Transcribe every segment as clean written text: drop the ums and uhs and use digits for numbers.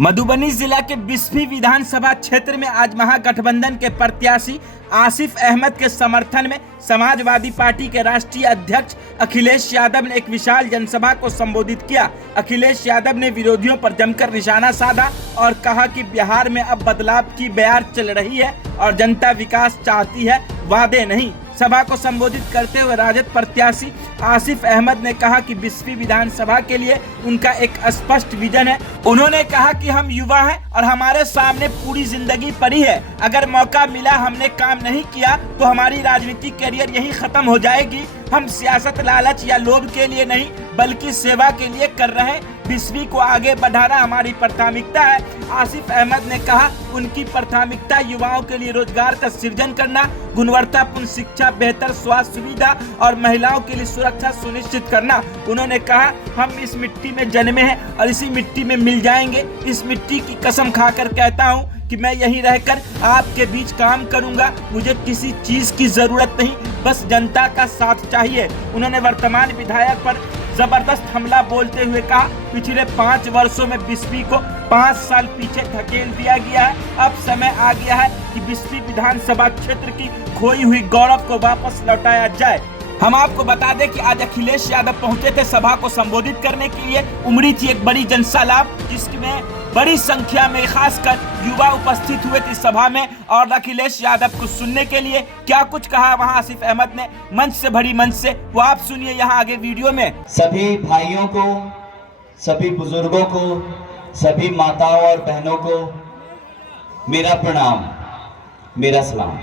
मधुबनी जिला के बिस्फी विधानसभा क्षेत्र में आज महागठबंधन के प्रत्याशी आसिफ अहमद के समर्थन में समाजवादी पार्टी के राष्ट्रीय अध्यक्ष अखिलेश यादव ने एक विशाल जनसभा को संबोधित किया। अखिलेश यादव ने विरोधियों पर जमकर निशाना साधा और कहा कि बिहार में अब बदलाव की बयार चल रही है और जनता विकास चाहती है, वादे नहीं। सभा को संबोधित करते हुए राजद प्रत्याशी आसिफ अहमद ने कहा कि बिस्फी विधानसभा के लिए उनका एक स्पष्ट विजन है। उन्होंने कहा कि हम युवा हैं और हमारे सामने पूरी जिंदगी पड़ी है। अगर मौका मिला, हमने काम नहीं किया तो हमारी राजनीतिक करियर यहीं खत्म हो जाएगी। हम सियासत लालच या लोभ के लिए नहीं बल्कि सेवा के लिए कर रहे हैं। बिस्फी को आगे बढ़ाना हमारी प्राथमिकता है। आसिफ अहमद ने कहा उनकी प्राथमिकता युवाओं के लिए रोजगार का सृजन करना, गुणवत्तापूर्ण शिक्षा, बेहतर स्वास्थ्य सुविधा और महिलाओं के लिए सुरक्षा सुनिश्चित करना। उन्होंने कहा हम इस मिट्टी में जन्मे हैं और इसी मिट्टी में मिल जाएंगे। इस मिट्टी की कसम खाकर कहता हूँ कि मैं यहीं रहकर आपके बीच काम करूंगा। मुझे किसी चीज की जरूरत नहीं, बस जनता का साथ चाहिए। उन्होंने वर्तमान विधायक पर जबरदस्त हमला बोलते हुए कहा पिछले 5 वर्षों में बिस्फी को 5 साल पीछे धकेल दिया गया है। अब समय आ गया है कि बिस्फी विधानसभा क्षेत्र की खोई हुई गौरव को वापस लौटाया जाए। हम आपको बता दें कि आज अखिलेश यादव पहुंचे थे सभा को संबोधित करने के लिए। उमड़ी थी एक बड़ी जनसैलाब जिसमें बड़ी संख्या में खासकर युवा उपस्थित हुए थे सभा में और अखिलेश यादव को सुनने के लिए। क्या कुछ कहा वहां आसिफ अहमद ने मंच से भरी मंच से, वो आप सुनिए यहाँ आगे वीडियो में। सभी भाइयों को, सभी बुजुर्गों को, सभी माताओं और बहनों को मेरा प्रणाम, मेरा सलाम।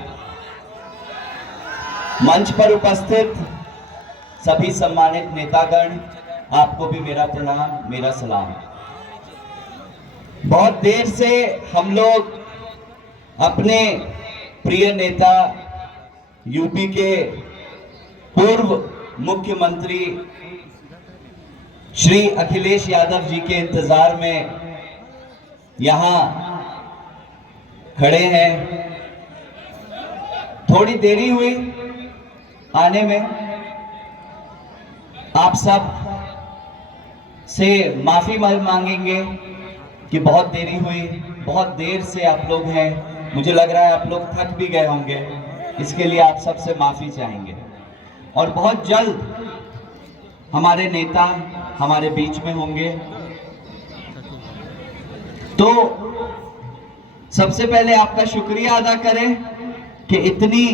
मंच पर उपस्थित सभी सम्मानित नेतागण, आपको भी मेरा प्रणाम, मेरा सलाम। बहुत देर से हम लोग अपने प्रिय नेता यूपी के पूर्व मुख्यमंत्री श्री अखिलेश यादव जी के इंतजार में यहां खड़े हैं। थोड़ी देरी हुई आने में, आप सब से माफी मांगेंगे कि बहुत देरी हुई, बहुत देर से आप लोग हैं। मुझे लग रहा है आप लोग थक भी गए होंगे, इसके लिए आप सबसे माफी चाहेंगे। और बहुत जल्द हमारे नेता हमारे बीच में होंगे। तो सबसे पहले आपका शुक्रिया अदा करें कि इतनी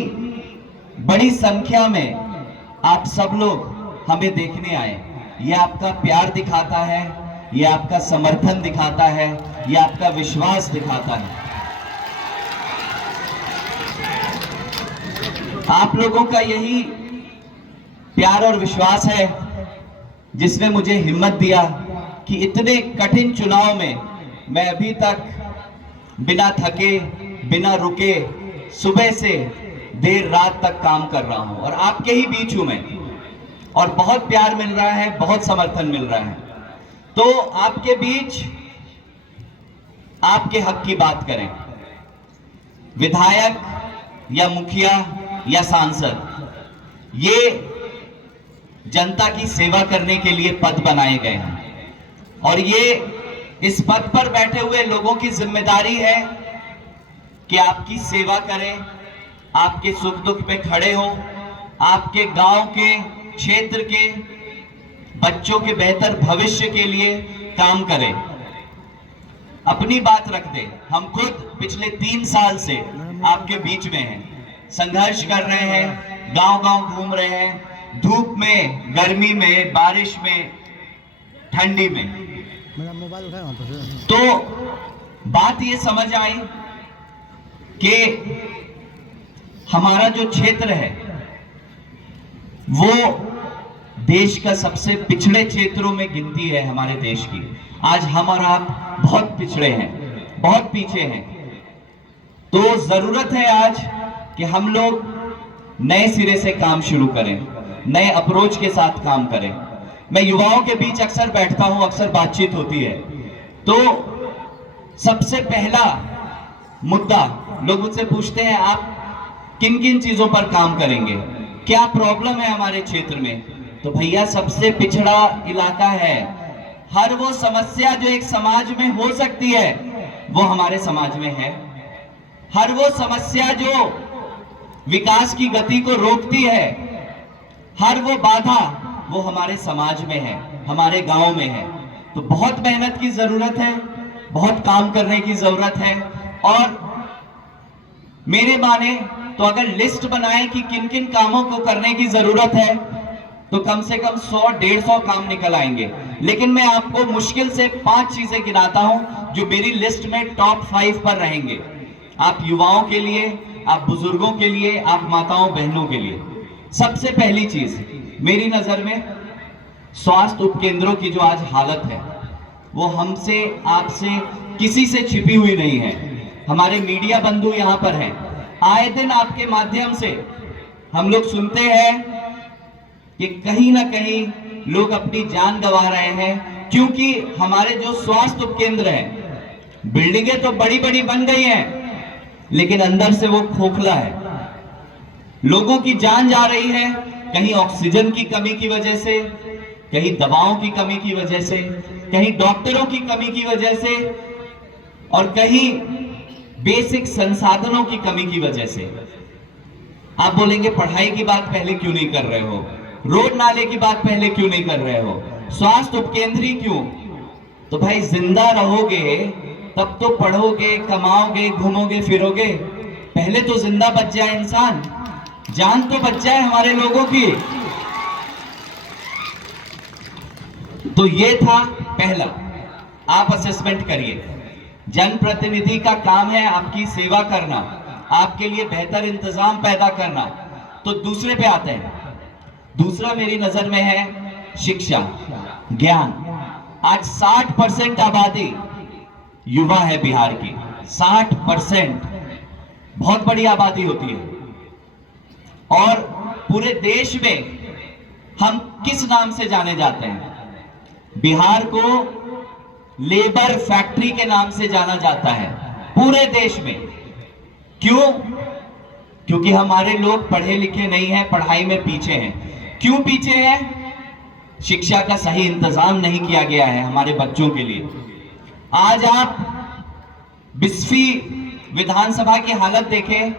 बड़ी संख्या में आप सब लोग हमें देखने आए। ये आपका प्यार दिखाता है, ये आपका समर्थन दिखाता है, ये आपका विश्वास दिखाता है। आप लोगों का यही प्यार और विश्वास है जिसने मुझे हिम्मत दिया कि इतने कठिन चुनाव में मैं अभी तक बिना थके, बिना रुके, सुबह से देर रात तक काम कर रहा हूं और आपके ही बीच हूं मैं। और बहुत प्यार मिल रहा है, बहुत समर्थन मिल रहा है। तो आपके बीच आपके हक की बात करें। विधायक या मुखिया या सांसद, ये जनता की सेवा करने के लिए पद बनाए गए हैं और ये इस पद पर बैठे हुए लोगों की जिम्मेदारी है कि आपकी सेवा करें, आपके सुख दुख पे खड़े हो, आपके गांव के, क्षेत्र के बच्चों के बेहतर भविष्य के लिए काम करें, अपनी बात रख दें। हम खुद पिछले 3 साल से आपके बीच में हैं, संघर्ष कर रहे हैं, गांव-गांव घूम रहे हैं, धूप में, गर्मी में, बारिश में, ठंडी में। तो बात ये समझ आई कि हमारा जो क्षेत्र है वो देश का सबसे पिछड़े क्षेत्रों में गिनती है हमारे देश की। आज हम और आप बहुत पिछड़े हैं, बहुत पीछे हैं। तो जरूरत है आज कि हम लोग नए सिरे से काम शुरू करें, नए अप्रोच के साथ काम करें। मैं युवाओं के बीच अक्सर बैठता हूं, अक्सर बातचीत होती है, तो सबसे पहला मुद्दा लोग मुझसे पूछते हैं आप किन किन चीजों पर काम करेंगे, क्या प्रॉब्लम है हमारे क्षेत्र में। तो भैया सबसे पिछड़ा इलाका है हर वो समस्या जो एक समाज में हो सकती है वो हमारे समाज में है। हर वो समस्या जो विकास की गति को रोकती है, हर वो बाधा वो हमारे समाज में है, हमारे गांव में है। तो बहुत मेहनत की जरूरत है, बहुत काम करने की जरूरत है। और मेरे माने तो अगर लिस्ट बनाए कि किन किन कामों को करने की जरूरत है तो कम से कम 100-150 काम निकल आएंगे। लेकिन मैं आपको मुश्किल से 5 चीजें गिनाता हूं जो मेरी लिस्ट में टॉप 5 पर रहेंगे। आप युवाओं के लिए, आप बुजुर्गों के लिए, आप माताओं बहनों के लिए। सबसे पहली चीज मेरी नजर में स्वास्थ्य उपकेंद्रों की जो आज हालत है वो हमसे, आपसे, किसी से छिपी हुई नहीं है। हमारे मीडिया बंधु यहां पर हैं, आए दिन आपके माध्यम से हम लोग सुनते हैं कि कहीं ना कहीं लोग अपनी जान गंवा रहे हैं, क्योंकि हमारे जो स्वास्थ्य उपकेंद्र हैं, बिल्डिंगें तो बड़ी बड़ी बन गई हैं लेकिन अंदर से वो खोखला है। लोगों की जान जा रही है, कहीं ऑक्सीजन की कमी की वजह से, कहीं दवाओं की कमी की वजह से, कहीं डॉक्टरों की कमी की वजह से, और कहीं बेसिक संसाधनों की कमी की वजह से। आप बोलेंगे पढ़ाई की बात पहले क्यों नहीं कर रहे हो, रोड नाले की बात पहले क्यों नहीं कर रहे हो, स्वास्थ्य उपकेंद्र ही क्यों? तो भाई जिंदा रहोगे तब तो पढ़ोगे, कमाओगे, घूमोगे फिरोगे। पहले तो जिंदा बच जाए इंसान, जान तो बच जाए हमारे लोगों की। तो ये था पहला, आप असेसमेंट करिए। जनप्रतिनिधि का काम है आपकी सेवा करना, आपके लिए बेहतर इंतजाम पैदा करना। तो दूसरे पे आते हैं। दूसरा मेरी नजर में है शिक्षा, ज्ञान। आज 60% आबादी युवा है बिहार की। 60% बहुत बड़ी आबादी होती है। और पूरे देश में हम किस नाम से जाने जाते हैं? बिहार को लेबर फैक्ट्री के नाम से जाना जाता है पूरे देश में। क्यों? क्योंकि हमारे लोग पढ़े लिखे नहीं हैं, पढ़ाई में पीछे हैं। क्यों पीछे हैं? शिक्षा का सही इंतजाम नहीं किया गया है हमारे बच्चों के लिए। आज आप 20वीं विधानसभा की हालत देखें,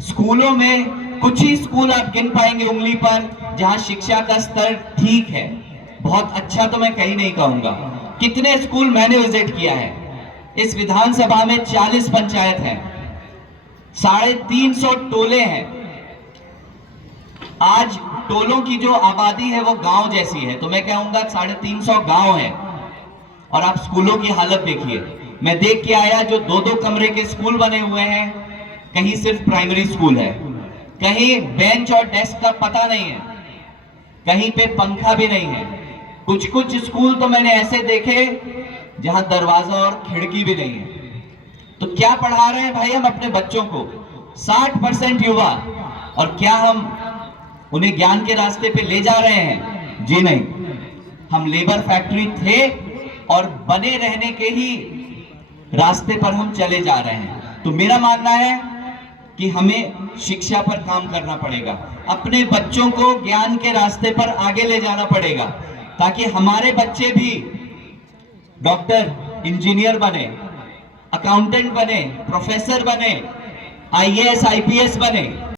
स्कूलों में कुछ ही स्कूल आप गिन पाएंगे उंगली पर जहां शिक्षा का स्तर ठीक है। बहुत अच्छा तो मैं कहीं नहीं कहूंगा। कितने स्कूल मैंने विजिट किया है। इस विधानसभा में 40 पंचायत हैं, 350 टोले हैं। आज टोलों की जो आबादी है वो गांव जैसी है, तो मैं कहूंगा 350 गांव है। और आप स्कूलों की हालत देखिए। मैं देख के आया जो 2-2 कमरे के स्कूल बने हुए हैं, कहीं सिर्फ प्राइमरी स्कूल है, कहीं बेंच और डेस्क का पता नहीं है, कहीं पे पंखा भी नहीं है। कुछ स्कूल तो मैंने ऐसे देखे जहां दरवाजा और खिड़की भी नहीं है। तो क्या पढ़ा रहे हैं भाई हम अपने बच्चों को? 60% युवा, और क्या हम उन्हें ज्ञान के रास्ते पे ले जा रहे हैं? जी नहीं, हम लेबर फैक्ट्री थे और बने रहने के ही रास्ते पर हम चले जा रहे हैं। तो मेरा मानना है कि हमें शिक्षा पर काम करना पड़ेगा, अपने बच्चों को ज्ञान के रास्ते पर आगे ले जाना पड़ेगा, ताकि हमारे बच्चे भी डॉक्टर, इंजीनियर बने, अकाउंटेंट बने, प्रोफेसर बने, IAS, IPS बने।